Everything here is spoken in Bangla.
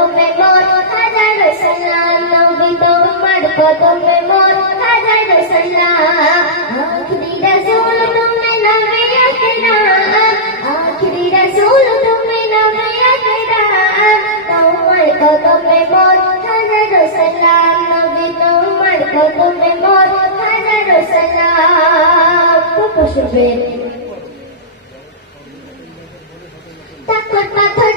মোর হাজারো সালাম, নবী তোমার কদমে মোর হাজারো সালাম। আখিরি রাসূল তুমি নবী আকরাম, আখিরি রাসূল তুমি নবী আকরাম। তোমার কদমে মোর হাজারো সালাম, নবী তোমার কদমে মোর হাজারো সালাম। তো শুনবেন। তাকর পাথর